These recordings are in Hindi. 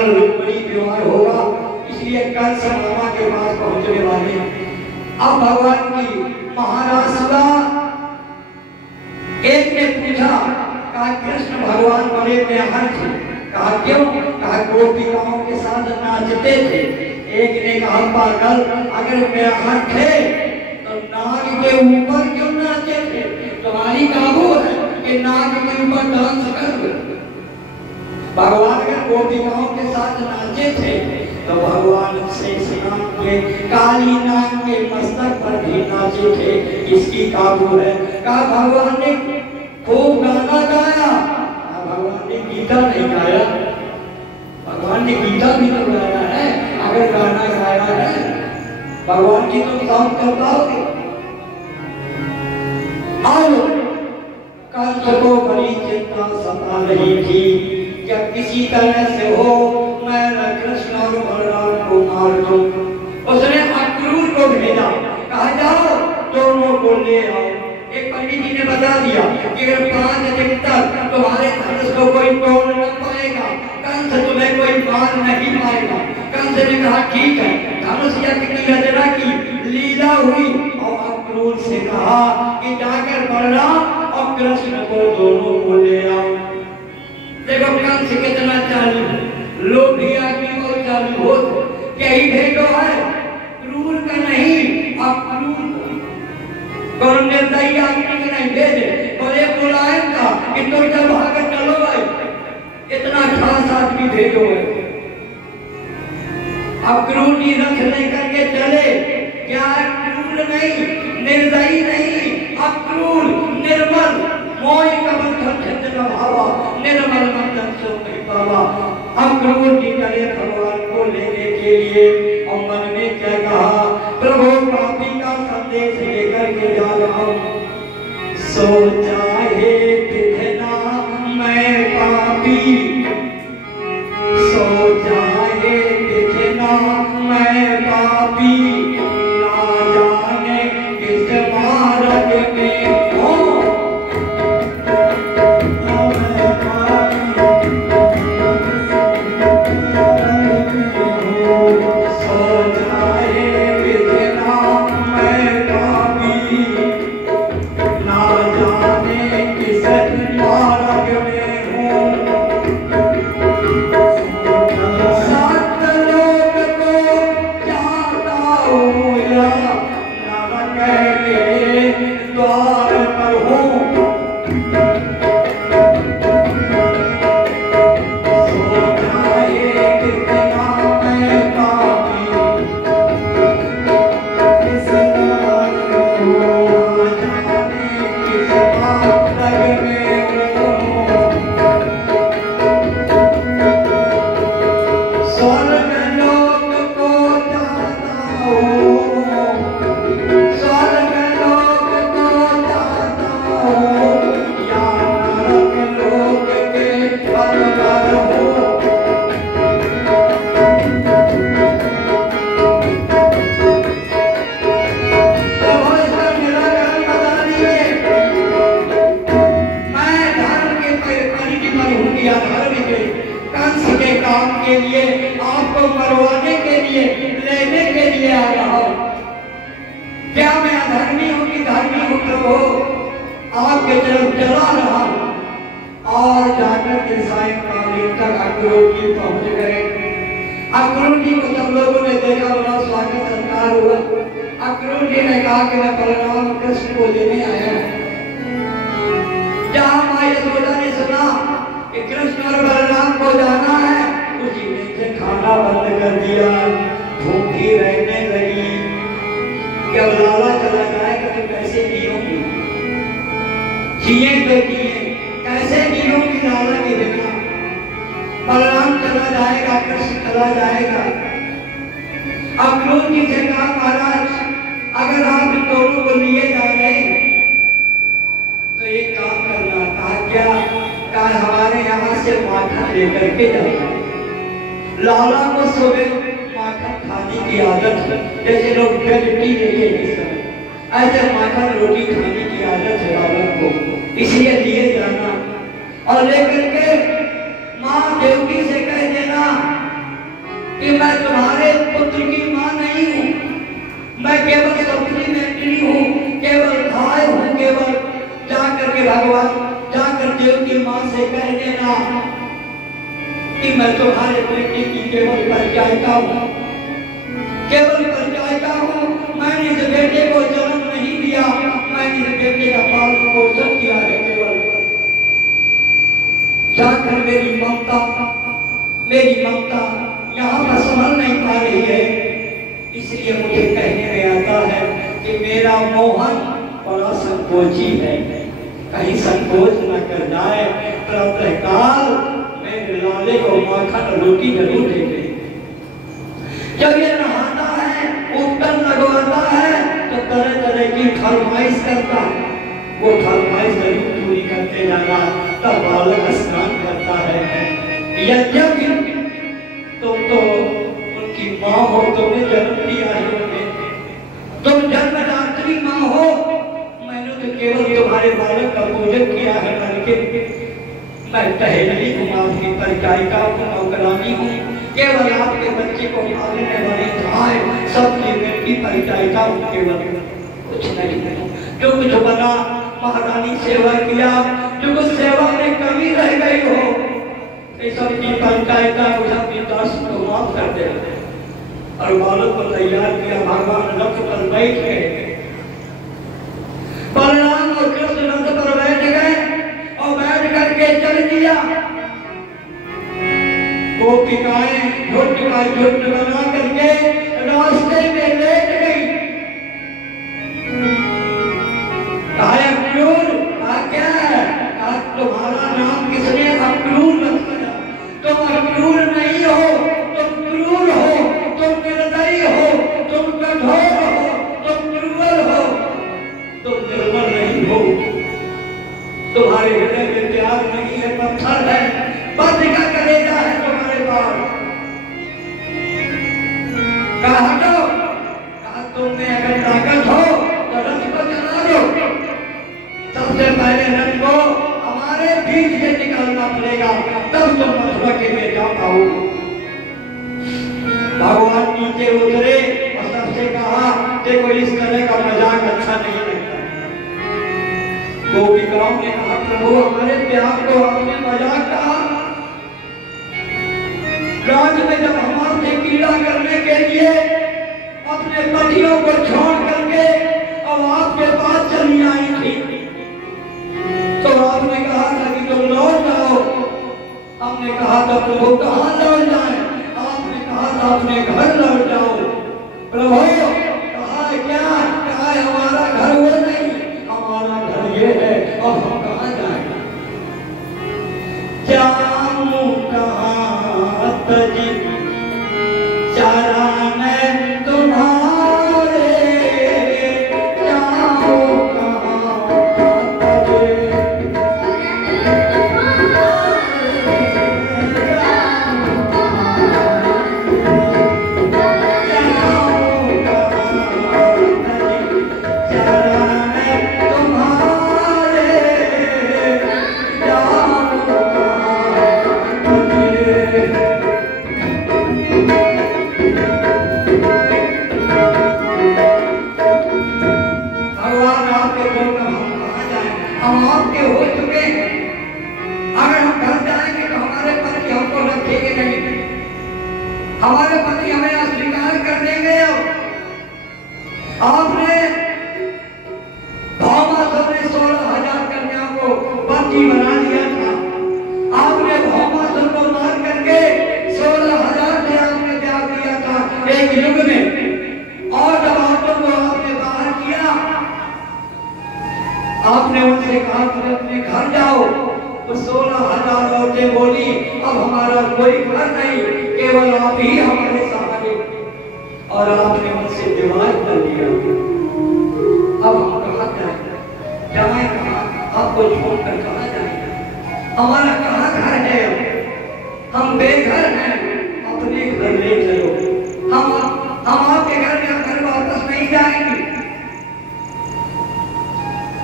बड़ी व्यवहार होगा, इसलिए कल से मामा के पास पहुंचने वाले। अब भगवान की महाराज सुधा, एक ने पूछा, कहा कृष्ण भगवान बड़े बेहद थे। कहा क्यों? कहा गोपिकाओं के साथ नाचते थे। एक ने कहा पागल, अगर बेहद थे तो नाग के ऊपर क्यों नाचे थे? तुम्हारी काबू है कि नाग के ऊपर डांस कर। भगवान अगर गोपिकाओं के साथ नाचे थे तो भगवान शेषनाग के काली नाग के मस्तक पर भी नाचे थे। इसकी काबू है। कहा भगवान ने खूब गाना गाया। भगवान ने गीता नहीं गाया। भगवान ने गीता भी तो गाया है। अगर गाना गाया है भगवान की तो काम कर पाओगे। आओ, कंस को बड़ी चिंता सता रही थी, जब किसी तरह से हो मैं कृष्ण और बलराम को मार दूं। उसने अक्रूर को भेजा, कहा जाओ दोनों को ले आओ। एक पंडित जी ने बता दिया कि अगर 5 दिन तक तुम्हारे धनुष को कोई तोड़ न पाएगा, कंस तुम्हें कोई मार नहीं पाएगा। कंस ने कहा ठीक है। धनुष यज्ञ की रचना की लीला हुई और अक्रूर से कहा कि जाकर बलराम और कृष्ण को दोनों को ले आओ। देखो कंस कितना चालू, लोग भी आदमी और चालू हो। क्या ही भेजो है? क्रूर का नहीं, अक्रूर कौन निर्दयी आदमी का नहीं भेजे, बोले मुलायम का कि तुम जब भागकर चलो भाई, इतना खास आदमी भेजो है। अक्रूर जी रथ लेकर के चले। क्या क्रूर नहीं, निर्दयी नहीं, अक्रूर निर्मल मोय कमल धन भावा निर्मल मंदन सो नहीं पावा। अक्रूर जी चले भगवान को लेने के लिए और मन में क्या कहा, प्रभु पापी का संदेश लेकर के जा रहा हूं। सोचा है कितना मैं पापी, सोचा है कितना मैं पापी, ना जाने किस मार्ग में हो। लाला को सुबह माखन खाने की आदत है, जैसे लोग ब्रेड टी लेते हैं, ऐसे माखन रोटी खाने की आदत है लाला को, इसलिए लिए जाना और लेकर के माँ देवकी से कह देना कि मैं तुम्हारे पुत्र की मां नहीं हूं, मैं केवल सप्लीमेंट्री हूं, केवल भाई हूं, केवल जाकर के भगवान जाकर देव की मां से कह देना कि मैं तुम्हारे बेटे की केवल परिचारिका हूं, केवल परिचारिका हूं। मैंने इस बेटे को जन्म नहीं दिया, मैंने इस बेटे का पालन पोषण किया है। केवल जाकर मेरी ममता यहाँ पर संभल नहीं पा रही है, इसलिए मुझे कहने में आता है कि मेरा मोहन बड़ा संकोची है, कहीं संकोच न कर जाए। प्रातःकाल मेरे लाले को माखन रोटी जरूर दे दे। जब ये नहाता है, उपटन लगवाता है, तो तरह तरह की फरमाइश करता है। वो फरमाइश जरूर पूरी करते जाना, तब बालक स्नान करता है। यद्यपि तुम तो उनकी माँ हो, तुमने जन्म दिया है उन्हें, तुम जन्मदात्री माँ हो। मैंने तो केवल तुम्हारे बालक का पूजन किया है करके। मैं टहलनी हूँ, आपकी परिचारिका हूँ, नौकरानी हूँ, केवल आपके बच्चे को पालने वाली गाय सबकी बेटी परिचारिका हूँ, केवल कुछ नहीं है। जो कुछ बना महारानी सेवा किया, जो कुछ सेवा में कमी रह गई हो, ये सबकी परिचारिका दास को माफ कर दे। और बालक को तैयार किया, भगवान रथ पर बैठ गए, बलराम और कृष्ण रथ पर बैठ गए और बैठ करके चल दिया। गोपिकाएं झुंड का झुंड बना करके रास्ते में लेट गई। कहा अक्रूर, क्या है? तुम्हारा नाम किसने अक्रूर रखा? तुम अक्रूर नहीं हो, तुम क्रूर हो, तुम निर्दयी हो, तुम कठोर हो, तुम दुर्बल हो, तुम निर्बल नहीं हो, तुम्हारे हृदय में प्यार नहीं है, पत्थर है, बद्ध का कलेजा है तुम्हारे पास। कहा हटो, कहा तुम में अगर ताकत हो तो रथ को चला दो। सबसे पहले रथ को हमारे बीच से निकालना पड़ेगा, तब तुम मथुरा के लिए जा पाओगे। भगवान नीचे उतरे और सबसे कहा, देखो इस तरह का मजाक अच्छा नहीं लगता। गोपिकाओं ने कहा, प्रभु हमारे प्यार को आपने मजाक कहा। राज में जब हम आपसे कीड़ा करने के लिए अपने पतियों को छोड़ करके और आपके पास चली आई थी, तो आपने कहा था कि तुम लौट जाओ। हमने कहा था प्रभु कहाँ लौट जाए? आपने कहा था अपने घर लौट जाओ। प्रभु कहा क्या? कहा हमारा घर वो नहीं, हमारा घर ये है, अब हम कहाँ जाएं? जाऊं कहाँ तजी चरण तुम्हारे, जाऊं कहाँ तजी हमारे पति हमें अस्वीकार कर देंगे। आपने भौमासुर ने 16,000 कन्याओं को बंदी बना दिया था। आपने भौमासुर को मार करके 16,000 से आपने त्याग दिया था एक युग में। और जब आपने बाहर किया, आपने उनसे कहा कि अपने घर जाओ, तो 16,000 औरतें बोली अब हमारा कोई घर नहीं, केवल आप ही हमारे सहारे। और आपने उनसे विवाह कर लिया। अब हम कहाँ जाएंगे? जाए कहाँ? आपको छोड़कर कहाँ जाएंगे? हमारा कहाँ घर है? हम बेघर हैं, अपने घर ले चलो। हम आपके घर वापस नहीं जाएंगे।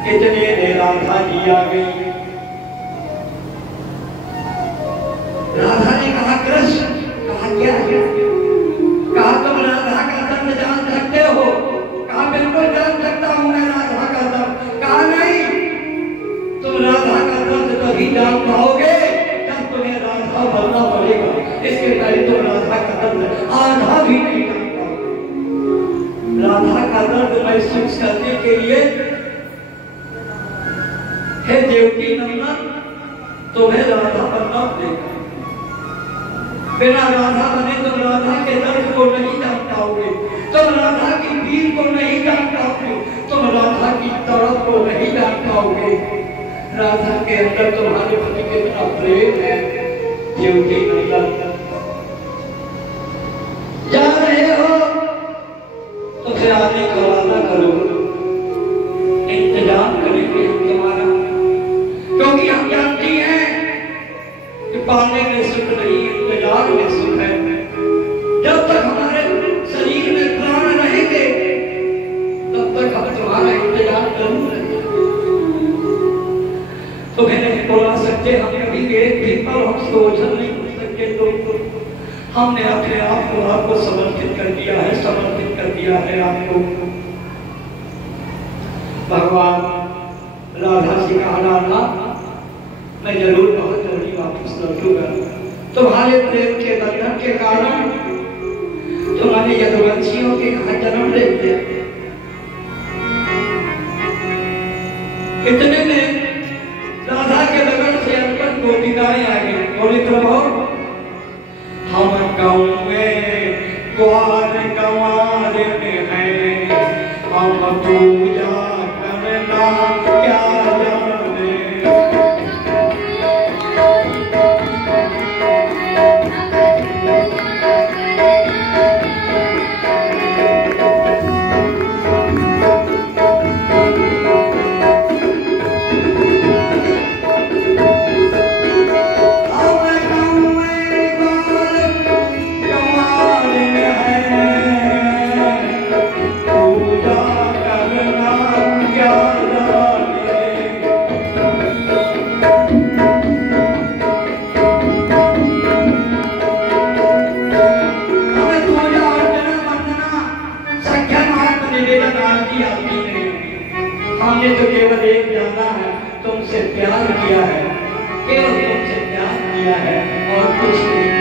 इतने देर राधा जी आ गई। राधा ने कहा कृष्ण, कहा क्या है? से पहले तो राधा का दर्द आधा भी नहीं जानता। राधा का दर्द महसूस करने के लिए हे देवकी नंदन तुम्हें राधा बनना पड़ेगा। बिना राधा बने तुम राधा के दर्द को नहीं जान पाओगे, तुम राधा की पीर को नहीं जान पाओगे, तुम राधा की तड़प को नहीं जान पाओगे। राधा के अंदर तुम्हारे प्रति कितना प्रेम है देवकी नंदन। जा रहे हो तो फिर आने का वादा करो, इंतजार करेंगे हम तुम्हारा, क्योंकि हम जानती हैं कि पाने में सुख नहीं, इंतजार में सुख है। जब तक हमारे शरीर में प्राण रहेंगे तब तक हम तुम्हारा इंतजार जरूर रहेंगे। तुम्हें नहीं बुला सकते, हम कभी एक भी पल हमसे ओझल नहीं हो सकते। तो हमने अपने आप को आपको समर्पित कर दिया है, समर्पित कर दिया है आपको। भगवान राधा से कहा डालना मैं जरूर बहुत जल्दी वापस लौटूंगा। तुम्हारे प्रेम के बंधन के कारण तुम्हारे यदुवंशियों के यहाँ जन्म ले लिया। इतने में राधा के बगल से अनपढ़ गोपिकाएं आ गई। बोली प्रभु हम गाँव में द्वार गंवार में हैं, हम पूजा करना क्या जाने। हमने तो केवल एक जाना है, तुमसे प्यार किया है, केवल तुमसे प्यार किया है और कुछ नहीं।